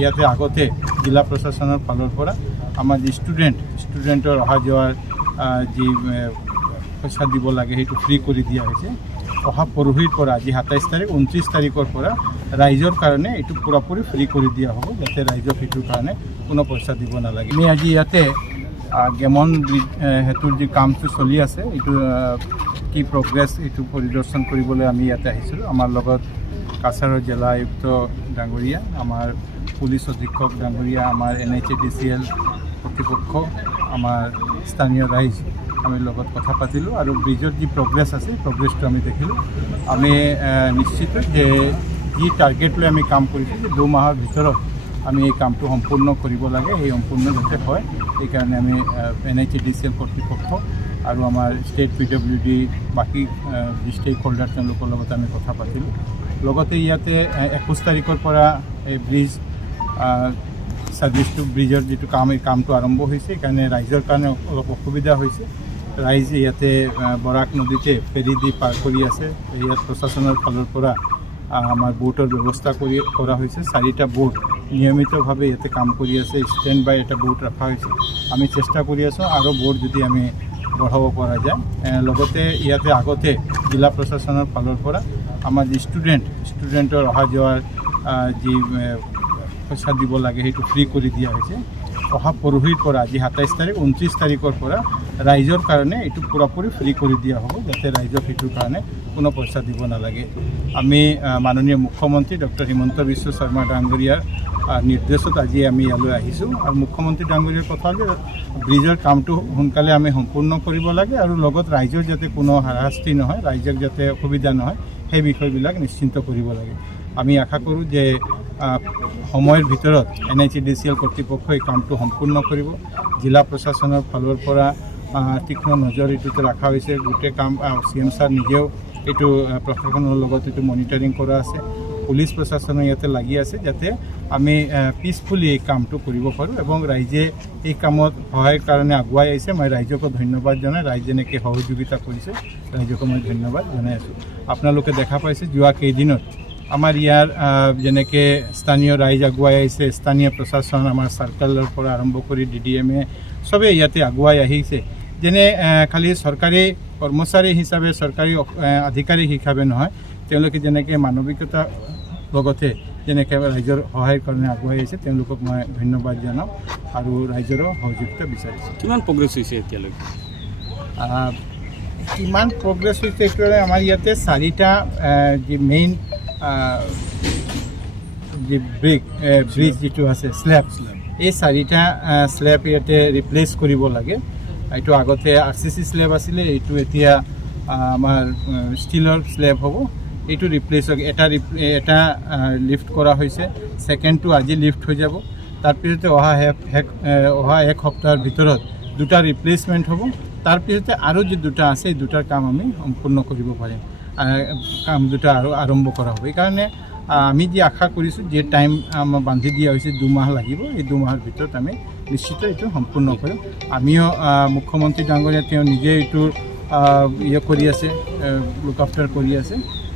ইয়াতে আগতে জিলা প্ৰশাসনৰ ফালৰ পৰা আমাৰ যি ষ্টুডেণ্টৰ অহা যোৱাৰ যি পইচা দিব লাগে সেইটো ফ্ৰী কৰি দিয়া হৈছে। অহা পৰহিৰ পৰা আজি 27 তাৰিখ 29 তাৰিখৰ পৰা ৰাইজৰ কাৰণে এইটো পুৰাপুৰি ফ্ৰী কৰি দিয়া হ'ব, যাতে ৰাইজক সেইটোৰ কাৰণে কোনো পইচা দিব নালাগে। আমি আজি ইয়াতে গেমন সেতুৰ যি কামটো চলি আছে এইটো কি প্ৰগ্ৰেছ এইটো পৰিদৰ্শন কৰিবলৈ আমি ইয়াতে আহিছিলোঁ। আমাৰ লগত কাছাৰৰ জিলা আয়ুক্ত ডাঙৰীয়া, আমাৰ পুলিচ অধীক্ষক ডাঙৰীয়া, আমাৰ NHADCL কৰ্তৃপক্ষ, আমাৰ স্থানীয় ৰাইজ আমি লগত কথা পাতিলোঁ আৰু ব্ৰিজৰ যি প্ৰগ্ৰেছ আছে প্ৰগ্ৰেছটো আমি দেখিলোঁ। আমি নিশ্চিত যে যি টাৰ্গেট লৈ আমি কাম কৰিছোঁ যে 2 মাহৰ ভিতৰত আমি এই কামটো সম্পূৰ্ণ কৰিব লাগে, এই সম্পূৰ্ণ যাতে হয় সেইকাৰণে আমি NHADCL কৰ্তৃপক্ষ আৰু আমাৰ ষ্টেট PWD বাকী যি ষ্টেক হোল্ডাৰ তেওঁলোকৰ লগত আমি কথা পাতিলোঁ। লগতে ইয়াতে 21 তাৰিখৰ পৰা এই ব্ৰিজ ছাৰ্ভিচটো ব্ৰিজৰ যিটো কাম এই কামটো আৰম্ভ হৈছে, সেইকাৰণে ৰাইজৰ কাৰণে অলপ অসুবিধা হৈছে। ৰাইজ ইয়াতে বৰাক নদীতে ফেৰী দি পাৰ কৰি আছে। ইয়াত প্ৰশাসনৰ ফালৰ পৰা আমাৰ বোটৰ ব্যৱস্থা কৰা হৈছে। 4টা বোট নিয়মিতভাৱে ইয়াতে কাম কৰি আছে। ষ্টেণ্ড বাই এটা বোট ৰখা হৈছে। আমি চেষ্টা কৰি আছোঁ আৰু বোট যদি আমি বঢ়াব পৰা যায়। লগতে ইয়াতে আগতে জিলা প্ৰশাসনৰ ফালৰ পৰা আমাৰ যি ষ্টুডেণ্টৰ অহা যোৱাৰ যি পইচা দিব লাগে সেইটো ফ্ৰী কৰি দিয়া হৈছে। অহা পৰহিৰ পৰা আজি 27 তাৰিখ 29 তাৰিখৰ পৰা ৰাইজৰ কাৰণে এইটো পুৰাপুৰি ফ্ৰী কৰি দিয়া হ'ব, যাতে ৰাইজক সেইটোৰ কাৰণে কোনো পইচা দিব নালাগে। আমি মাননীয় মুখ্যমন্ত্ৰী ডক্টৰ হিমন্ত বিশ্ব শৰ্মা ডাঙৰীয়াৰ নিৰ্দেশত আজি আমি ইয়ালৈ আহিছোঁ আৰু মুখ্যমন্ত্ৰী ডাঙৰীয়াৰ কথা যে ব্ৰিজৰ কামটো সোনকালে আমি সম্পূৰ্ণ কৰিব লাগে আৰু লগত ৰাইজৰ যাতে কোনো হাৰাশাস্তি নহয়, ৰাইজক যাতে অসুবিধা নহয় সেই বিষয়বিলাক নিশ্চিন্ত কৰিব লাগে। আমি আশা কৰোঁ যে সময়ৰ ভিতৰত NHADCL কৰ্তৃপক্ষই এই কামটো সম্পূৰ্ণ কৰিব। জিলা প্ৰশাসনৰ ফালৰ পৰা তীক্ষ্ণ নজৰ এইটোতে ৰখা হৈছে। গোটেই কাম CM ছাৰ নিজেও এইটো প্ৰশাসনৰ লগত এইটো মনিটৰিং কৰা আছে। পুলিচ প্ৰশাসনে ইয়াতে লাগি আছে যাতে আমি পিচফুলি এই কামটো কৰিব পাৰোঁ এবং ৰাইজে এই কামত সহায়ৰ কাৰণে আগুৱাই আহিছে। মই ৰাইজকো ধন্যবাদ জনাই, ৰাইজে যেনেকৈ সহযোগিতা কৰিছে ৰাইজকো মই ধন্যবাদ জনাই আছোঁ। আপোনালোকে দেখা পাইছে যোৱা কেইদিনত আমাৰ ইয়াৰ যেনেকৈ স্থানীয় ৰাইজ আগুৱাই আহিছে, স্থানীয় প্ৰশাসন আমাৰ চাৰ্কলৰ পৰা আৰম্ভ কৰি DDMA চবেই ইয়াতে আগুৱাই আহিছে। যেনে খালি চৰকাৰী কৰ্মচাৰী হিচাপে, চৰকাৰী আধিকাৰী হিচাপে নহয়, তেওঁলোকে যেনেকৈ মানৱিকতা লগতে যেনেকৈ ৰাইজৰ সহায়ৰ কাৰণে আগুৱাই আহিছে তেওঁলোকক মই ধন্যবাদ জনাওঁ আৰু ৰাইজৰো সহযোগিতা বিচাৰিছোঁ। কিমান প্ৰগ্ৰেছ হৈছে এতিয়ালৈকে? কিমান প্ৰগ্ৰেছ হৈছে এইটোৱে আমাৰ ইয়াতে 4টা যি মেইন যি ব্ৰিজ যিটো আছে স্লেব, এই 4টা স্লেব ইয়াতে ৰিপ্লেচ কৰিব লাগে। এইটো আগতে RCC স্লেব আছিলে, এইটো এতিয়া আমাৰ ষ্টিলৰ স্লেব হ'ব। এইটো ৰিপ্লেচ হ'ব। এটা লিফ্ট কৰা হৈছে, ছেকেণ্ডটো আজি লিফ্ট হৈ যাব। তাৰপিছতে অহা এক সপ্তাহৰ ভিতৰত 2টা ৰিপ্লেচমেণ্ট হ'ব। তাৰপিছতে আৰু যি 2টা আছে এই 2টাৰ কাম আমি সম্পূৰ্ণ কৰিব পাৰিম, কাম 2টা আৰু আৰম্ভ কৰা হ'ব। সেইকাৰণে আমি যি আশা কৰিছোঁ যে টাইম আমাৰ বান্ধি দিয়া হৈছে 2 মাহ লাগিব, এই 2 মাহৰ ভিতৰত আমি নিশ্চিত এইটো সম্পূৰ্ণ কৰিম। আমিও মুখ্যমন্ত্ৰী ডাঙৰীয়া তেওঁ নিজে এইটোৰ কৰি আছে, লুক আফটাৰ কৰি আছে।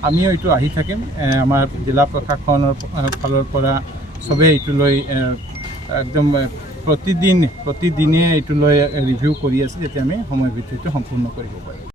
আমিও এইটো আহি থাকিম। আমাৰ জিলা প্ৰশাসনৰ ফালৰ পৰা চবেই এইটো লৈ একদম প্ৰতিদিনে এইটো লৈ ৰিভিউ কৰি আছে যাতে আমি সময়ৰ ভিতৰতে সম্পূৰ্ণ কৰিব পাৰিম।